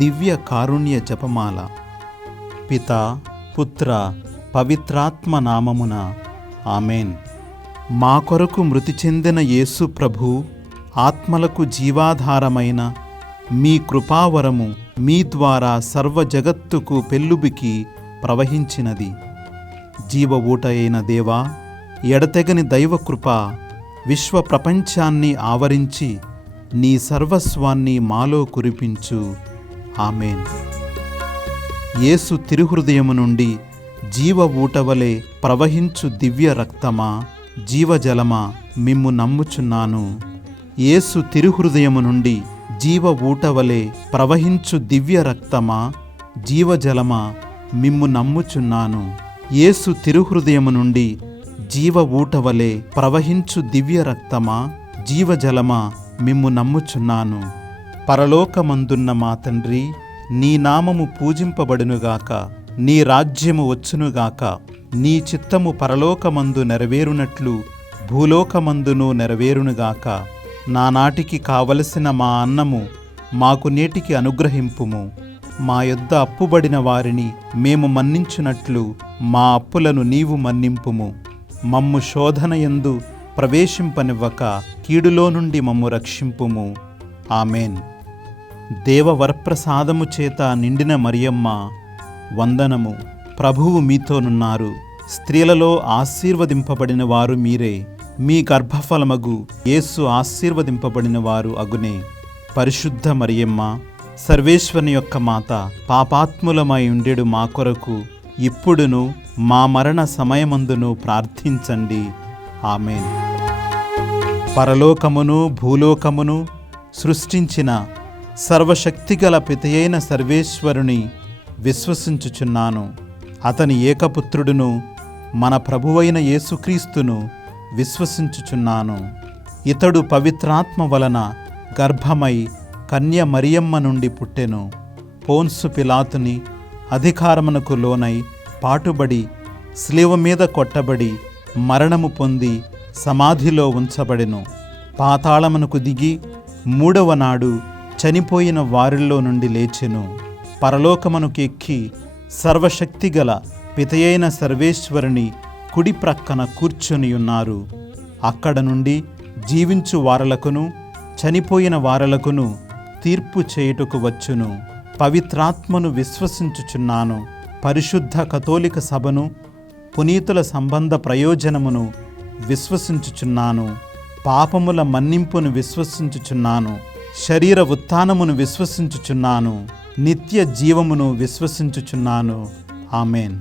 దివ్య కారుణ్య జపమాల. పితా పుత్ర పవిత్రాత్మ నామమున ఆమెన్. మా కొరకు మృతి చెందిన యేసు ప్రభు ఆత్మలకు జీవాధారమైన మీ కృపావరము మీ ద్వారా సర్వ జగత్తుకు పెల్లుబికి ప్రవహించినది. జీవ ఊట అయిన దేవా, ఎడతెగని దైవకృప విశ్వ ప్రపంచాన్ని ఆవరించి నీ సర్వస్వాన్ని మాలో కురిపించు. ఆమెన్. యేసు తిరుహృదయము నుండి జీవ ఊటవలే ప్రవహించు దివ్య రక్తమా, జీవజలమా మిమ్ము నమ్ముచున్నాను. యేసు తిరుహృదయము నుండి జీవ ఊటవలే ప్రవహించు దివ్య రక్తమా, జీవజలమా మిమ్ము నమ్ముచున్నాను. యేసు తిరుహృదయము నుండి జీవ ఊటవలే ప్రవహించు దివ్య రక్తమా, జీవజలమా మిమ్ము నమ్ముచున్నాను. పరలోకమందున్న మా తండ్రి, నీ నామము పూజింపబడునుగాక, నీ రాజ్యము వచ్చునుగాక, నీ చిత్తము పరలోకమందు నెరవేరునట్లు భూలోకమందును నెరవేరునుగాక. నానాటికి కావలసిన మా అన్నము మాకు నేటికి అనుగ్రహింపుము. మా యొద్ద అప్పుబడిన వారిని మేము మన్నించునట్లు మా అప్పులను నీవు మన్నింపుము. మమ్ము శోధనయందు ప్రవేశింపనివ్వక కీడులో నుండి మమ్ము రక్షింపుము. ఆమెన్. దేవవరప్రసాదము చేత నిండిన మరియమ్మ వందనము. ప్రభువు మీతోనున్నారు. స్త్రీలలో ఆశీర్వదింపబడిన వారు మీరే. మీ గర్భఫలమగు యేసు ఆశీర్వదింపబడిన వారు అగునే. పరిశుద్ధ మరియమ్మ, సర్వేశ్వరుని యొక్క మాత, పాపాత్ములమై ఉండెడు మా కొరకు ఇప్పుడును మా మరణ సమయమందును ప్రార్థించండి. ఆమెన్. పరలోకమును భూలోకమును సృష్టించిన సర్వశక్తిగల పితయైన సర్వేశ్వరుని విశ్వసించుచున్నాను. అతని ఏకపుత్రుడును మన ప్రభువైన యేసుక్రీస్తును విశ్వసించుచున్నాను. ఇతడు పవిత్రాత్మ వలన గర్భమై కన్య మరియమ్మ నుండి పుట్టెను. పోన్సు పిలాతుని అధికారమునకు లోనై పాటుబడి శిలువ మీద కొట్టబడి మరణము పొంది సమాధిలో ఉంచబడెను. పాతాళమునకు దిగి మూడవ నాడు చనిపోయిన వారిలో నుండి లేచెను. పరలోకమునకు ఎక్కి సర్వశక్తిగల పితయైన సర్వేశ్వరుని కుడి ప్రక్కన కూర్చొనియున్నారు. అక్కడ నుండి జీవించు వారలకును చనిపోయిన వారలకును తీర్పు చేయుటకు వచ్చును. పవిత్రాత్మను విశ్వసించుచున్నాను. పరిశుద్ధ కథోలిక సభను, పునీతుల సంబంధ ప్రయోజనమును విశ్వసించుచున్నాను. పాపముల మన్నింపును విశ్వసించుచున్నాను. శరీర ఉత్థానమును విశ్వసించుచున్నాను. నిత్య జీవమును విశ్వసించుచున్నాను. ఆమెన్.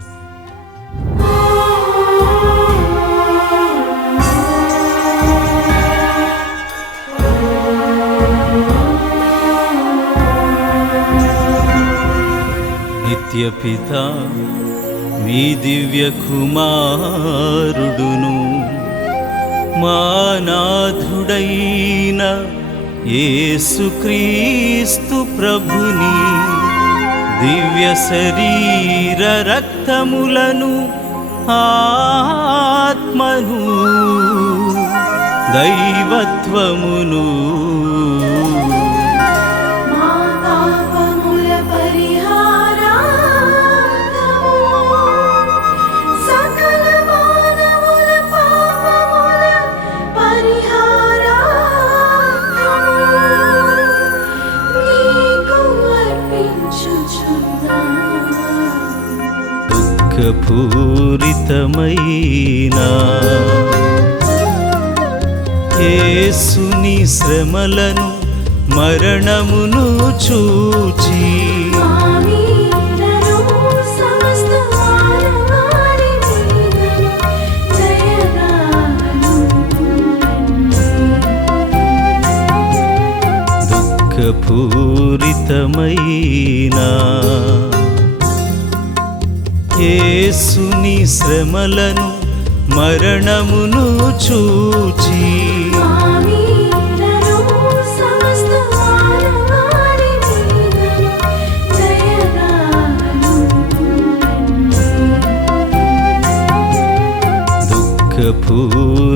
నిత్యపిత మీ దివ్య కుమారుడును మానాథుడైన యేసుక్రీస్తు ప్రభుని దివ్య శరీర రక్తములను ఆత్మను దైవత్వమును పూరితమైన యేసుని శ్రమలను మరణమును చూచి దుఃఖపూరితమైన యేసుని శ్రమలను మరణమును చూచి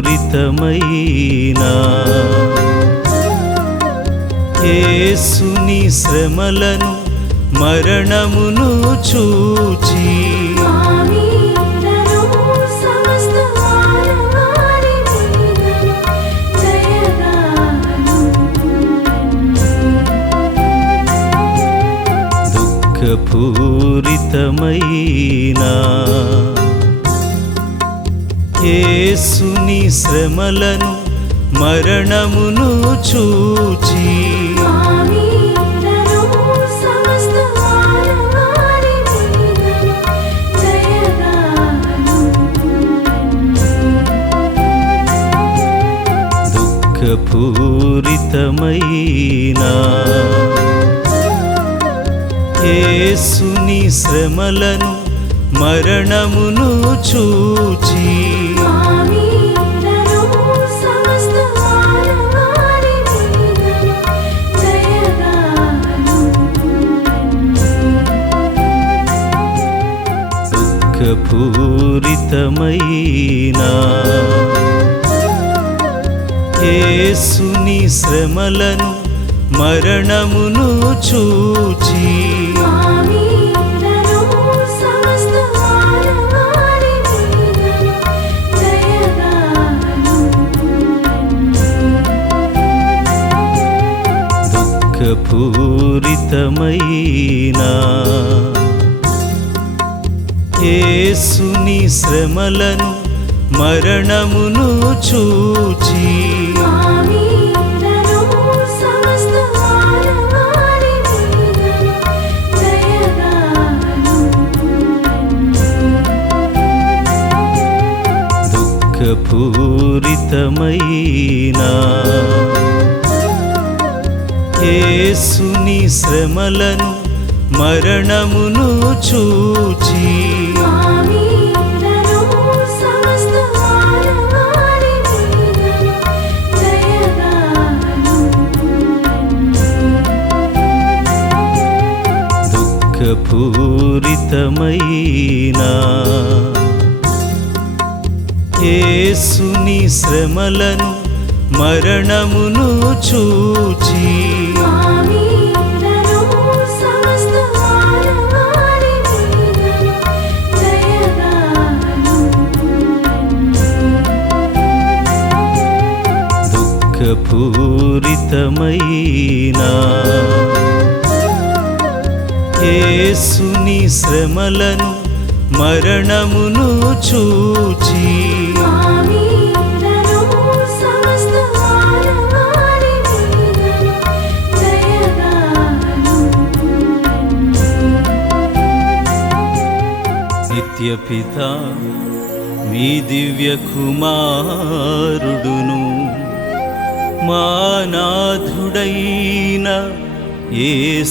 దుఃఖపూరితమైన యేసుని శ్రమలను మరణమును చూచి దుఃఖపూరితమైన యేసుని శ్రమలను మరణమును చూచి దుఃఖపూరితమైన యేసుని శ్రమలను మరణమును చూచి దుఃఖపూరితమైన యేసుని శ్రమలను మరణమును చూచి దుఃఖపూరితమైన యేసుని శ్రమలను మరణమును చూచి దుఃఖపూరితమైన యేసుని శ్రమలను మరణమును చూచి దుఃఖపూరితమైన యేసుని శ్రమలను మరణమును చూచి దుఃఖపూరితమైన యేసుని శ్రమలను మరణమును చూచి నిత్యపిత మీ దివ్య కుమారుడును మా నాథుడైన యేసుక్రీస్తు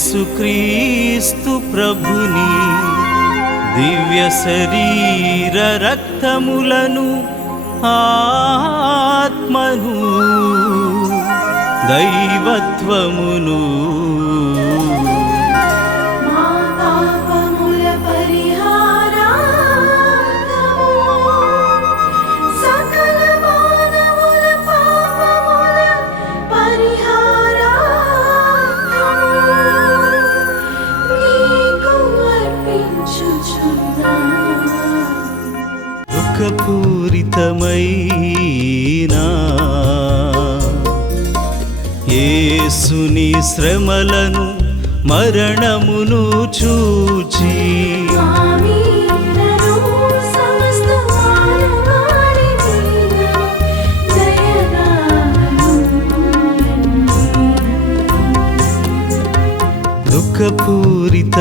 ప్రభుని దివ్య శరీర రక్తములను ఆత్మను దైవత్వమును దుఃఖపూరితమైన యేసుని శ్రమలను మరణమును చూచి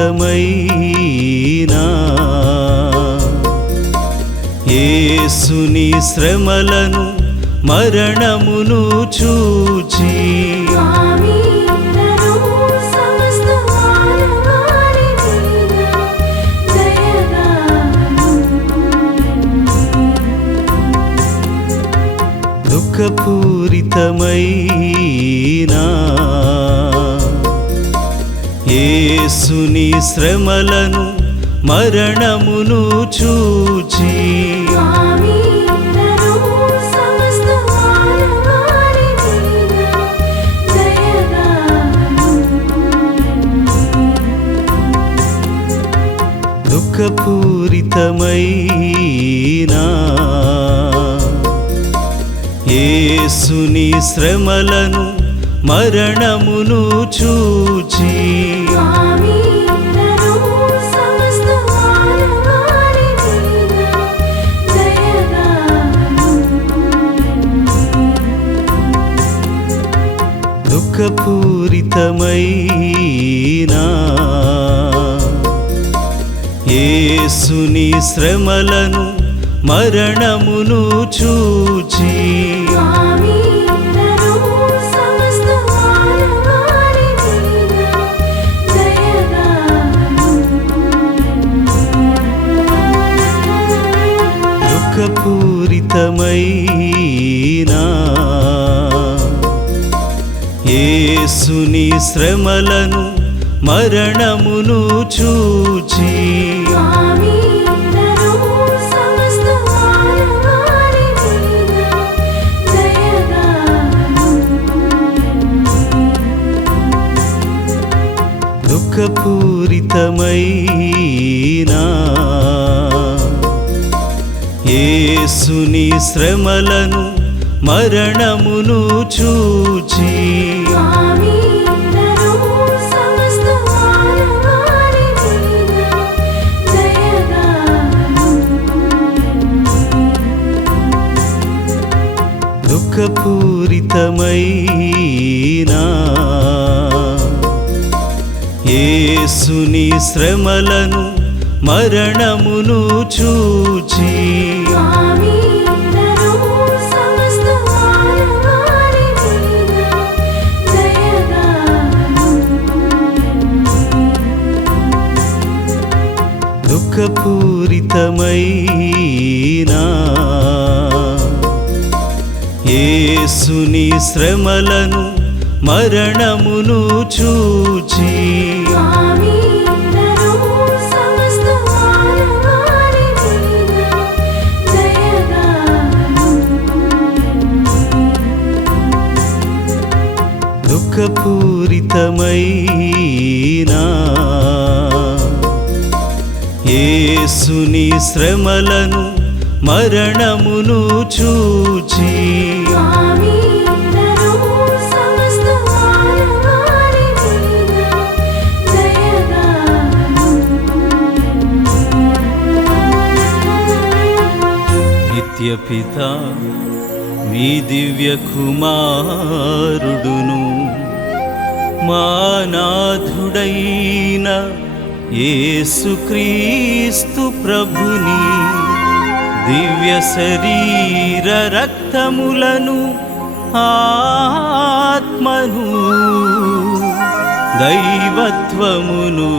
దుఃఖపూరితమైన యేసుని శ్రమలను మరణమును చూచి దుఃఖపూరితమైన యేసుని శ్రమలను మరణమును చూచి దుఃఖపూరితమైన యేసుని శ్రమలను మరణమును చూచి దుఃఖపూరితమైన యేసుని శ్రమలను మరణమును చూచి దుఃఖపూరితమైన యేసుని శ్రమలను మరణమును చూచి దుఃఖపూరితమైన యేసుని శ్రమలను మరణమును చూచి దుఃఖపూరితమైన యేసుని శ్రమలను మరణమును చూచి దుఃఖపూరితమైన యేసుని శ్రమలను మరణమును చూచి దుఃఖపూరితమైన యేసుని శ్రమలను మరణమును చూచి నిత్యపిత మీ దివ్య కుమారుడును మా నాథుడైన యేసుక్రీస్తు ప్రభుని దివ్య శరీర రక్తములను ఆత్మను దైవత్వమును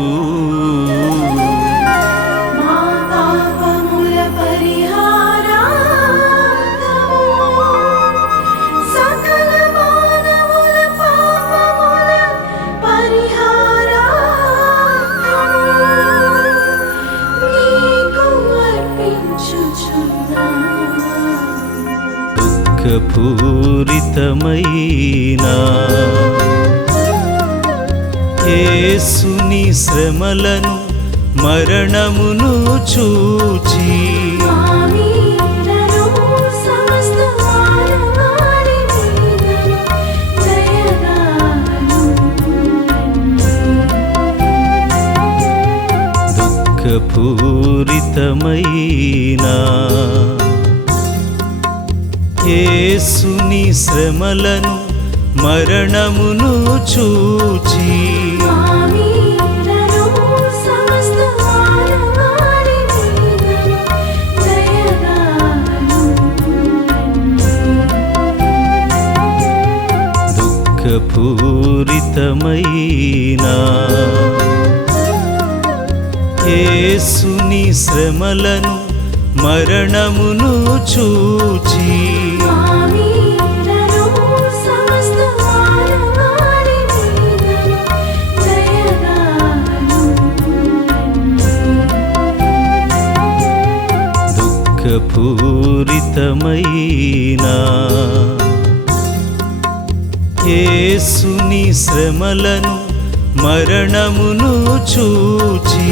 దుఃఖపూరితమైన యేసుని శ్రమలను మరణమును చూచి దుఃఖపూరితమైన యేసుని శ్రమలను మరణమును చూచి దుఃఖపూరితమైన యేసుని శ్రమలను మరణమును చూచి దుఃఖపూరితమైన యేసుని శ్రమలను మరణమును చూచి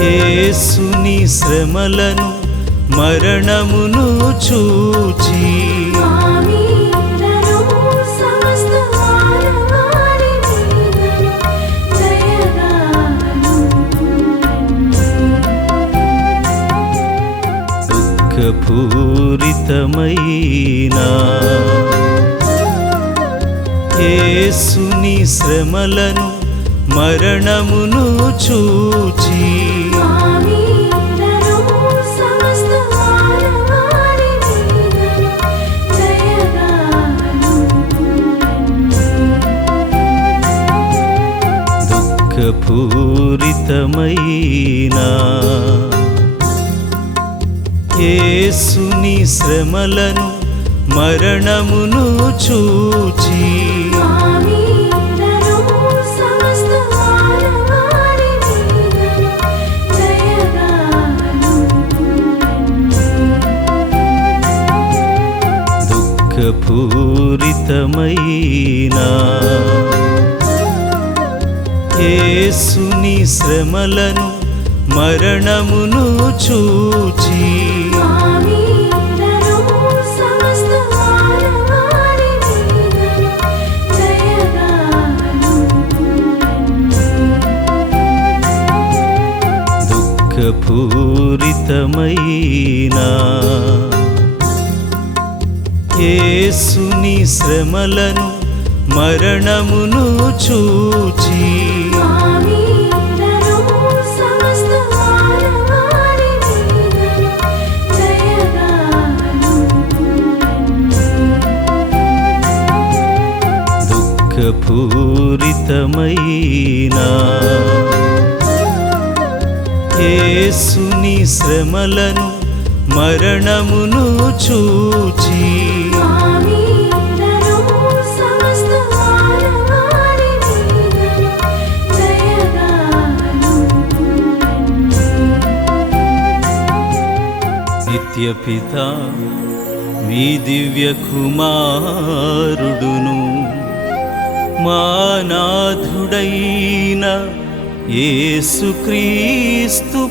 యేసుని శ్రమలను మరణమును చూచి దుఃఖపూరితమైన యేసుని శ్రమలను మరణమును చూచి దుఃఖపూరితమైన యేసుని శ్రమలను మరణమును చూచి దుఃఖపూరితమైన యేసుని శ్రమలను మరణమును చూచి దుఃఖపూరితమైన యేసుని శ్రమలను మరణమును చూచి దుఃఖపూరితమైన యేసుని శ్రమలను మరణమును చూచి నిత్యపిత మీ దివ్య కుమారుడును మా నాథుడైన యేసుక్రీస్తు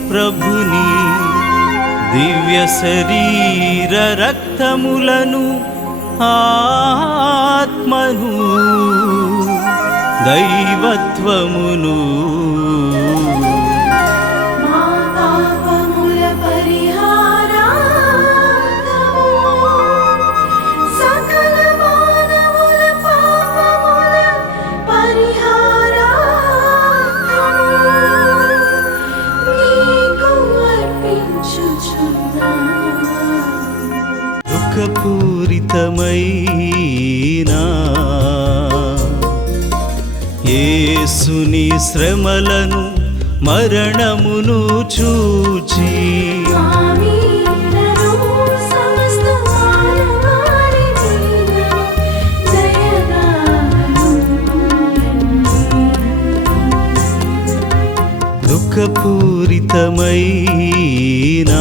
ప్రభుని దివ్య శరీర రక్తములను ఆత్మను దైవత్వమును దుఃఖపూరితమైన యేసుని శ్రమలను మరణమును చూచి దుఃఖపూరితమైన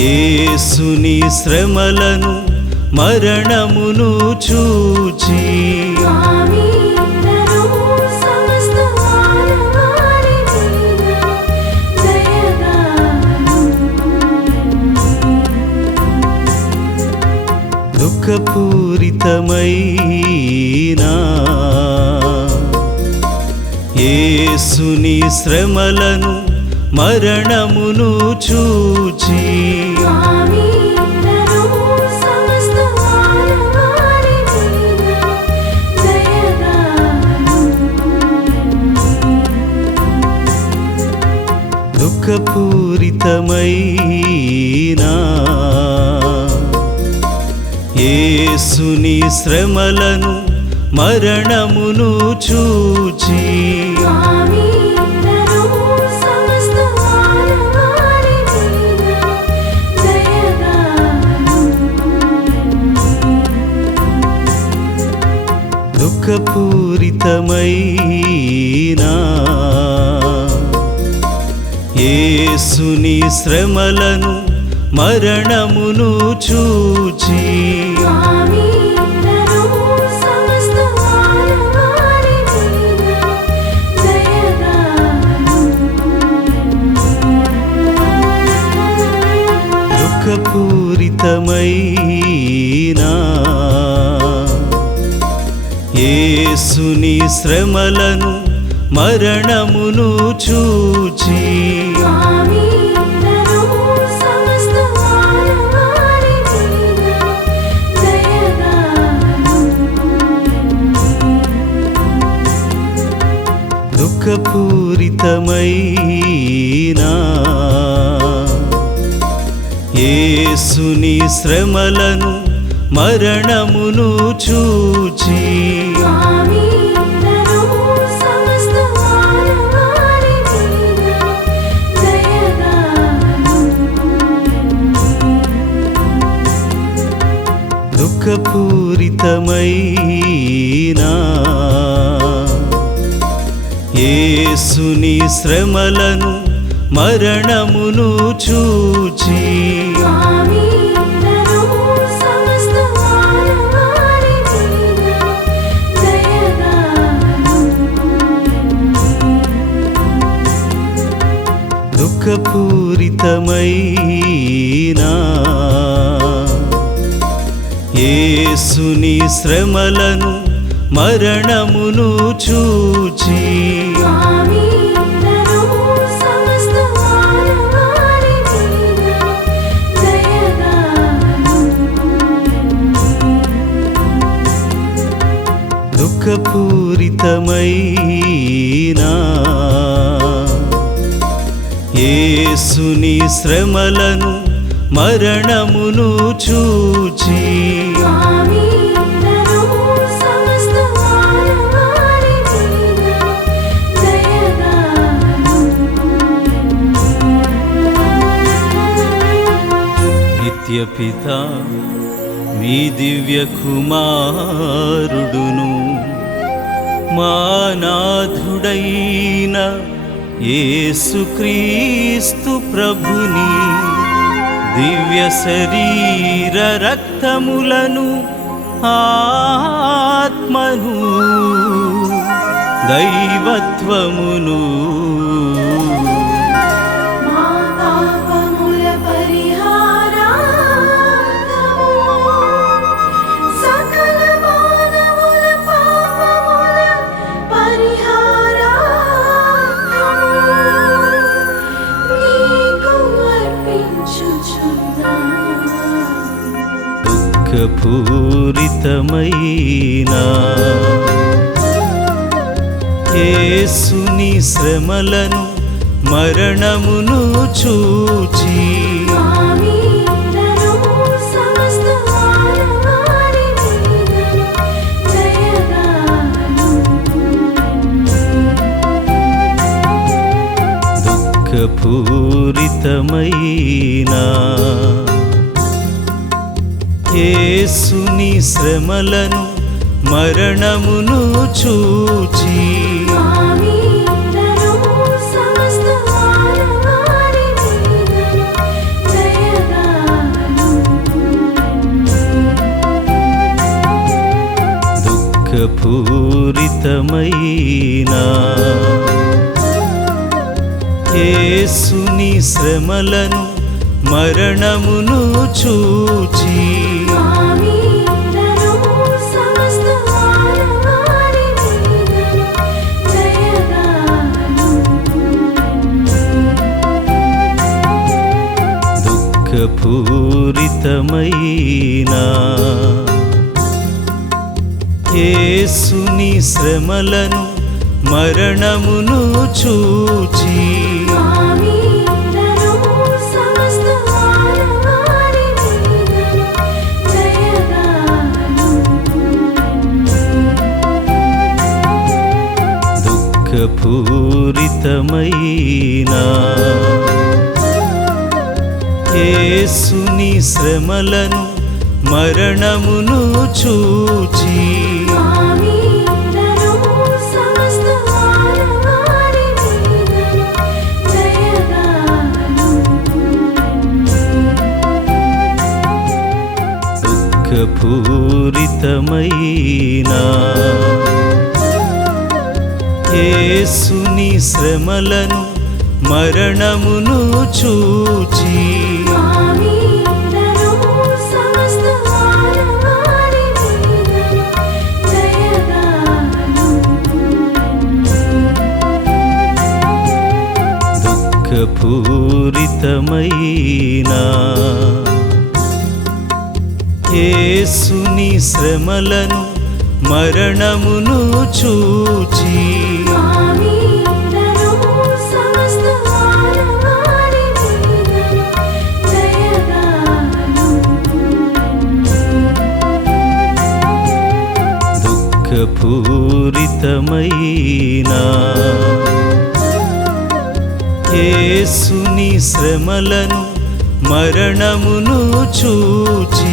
యేసుని శ్రమలను మరణమును చూచి దుఃఖపూరితమైన యేసుని శ్రమలను మరణమును చూచి దుఃఖపూరితమైన యేసుని శ్రమలను మరణమును చూచి దుఃఖపూరితమైన యేసుని శ్రమలను మరణమును చూచి యేసుని శ్రమలను మరణమును చూచి దుఃఖపూరితమైన యేసుని శ్రమలను మరణమును చూచి దుఃఖపూరితమైన యేసుని శ్రమలను మరణమును చూచి దుఃఖపూరితమైన యేసుని శ్రమలను మరణమును చూచి దుఃఖపూరితమైన యేసుని శ్రమలను మరణమును చూచి నిత్యపిత మీ దివ్య కుమారుడును మా నాథుడైన యేసుక్రీస్తు ప్రభుని దివ్య శరీర రక్తములను ఆత్మను దైవత్వమును దుఃఖపూరితమైన యేసుని శ్రమలను మరణమును చూచి దుఃఖపూరితమైన యేసుని శ్రమలను మరణమును చూచి దుఃఖపూరితమైన యేసుని శ్రమలను మరణమును చూచి దుఃఖపూరితమైన యేసుని శ్రమలను మరణమును చూచి దుఃఖపూరితమైన యేసుని శ్రమలను మరణమును చూచి దుఃఖపూరితమైన యేసుని శ్రమలను మరణమును చూచి దుఃఖపూరితమైన యేసుని శ్రమలను మరణమును చూచి దుఃఖపూరితమైన యేసుని శ్రమలను మరణమును చూచి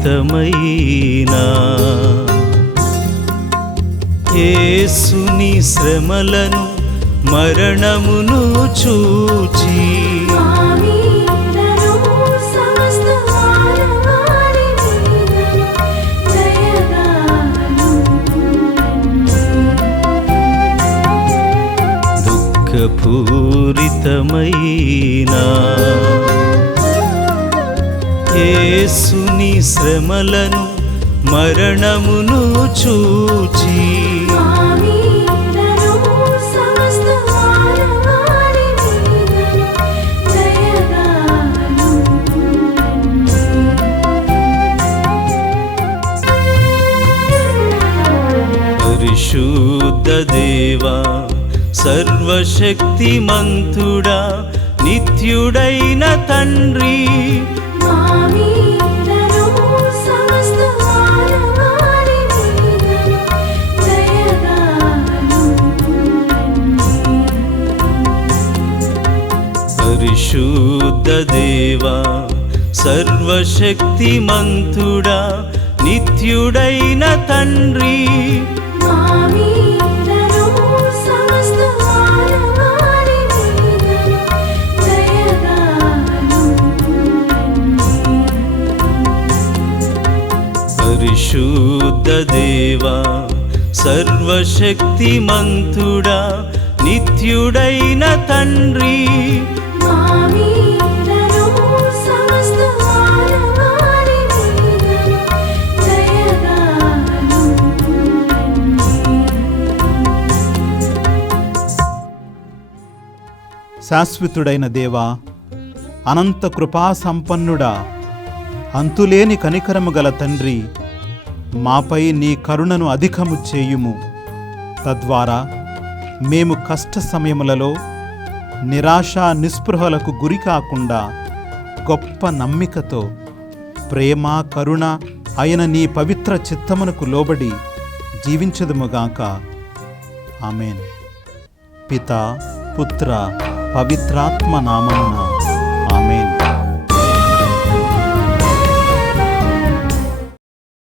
దుఃఖపూరితమైన యేసుని శ్రమలను మరణమును చూచి దుఃఖపూరితమైన యేసుని శ్రమలను మరణమును చూచి పరిశుద్ధ దేవా సర్వశక్తిమంతుడా నిత్యుడైన తండ్రి పరిశుద్ధ దేవా సర్వశక్తిమంతుడా నిత్యుడైన తండ్రి పరిశుద్ధ దేవా సర్వశక్తిమంతుడా నిత్యుడైన తండ్రి శాశ్వతుడైన దేవా, అనంత కృపా సంపన్నుడా, అంతులేని కనికరము గల తండ్రి, మాపై నీ కరుణను అధికము చేయుము. తద్వారా మేము కష్ట సమయములలో నిరాశ నిస్పృహలకు గురి కాకుండా గొప్ప నమ్మికతో ప్రేమ కరుణ అయిన నీ పవిత్ర చిత్తమునకు లోబడి జీవించదుముగాక. ఆమేన్. పితా పుత్ర పవిత్రాత్మ నామమున ఆమేన్.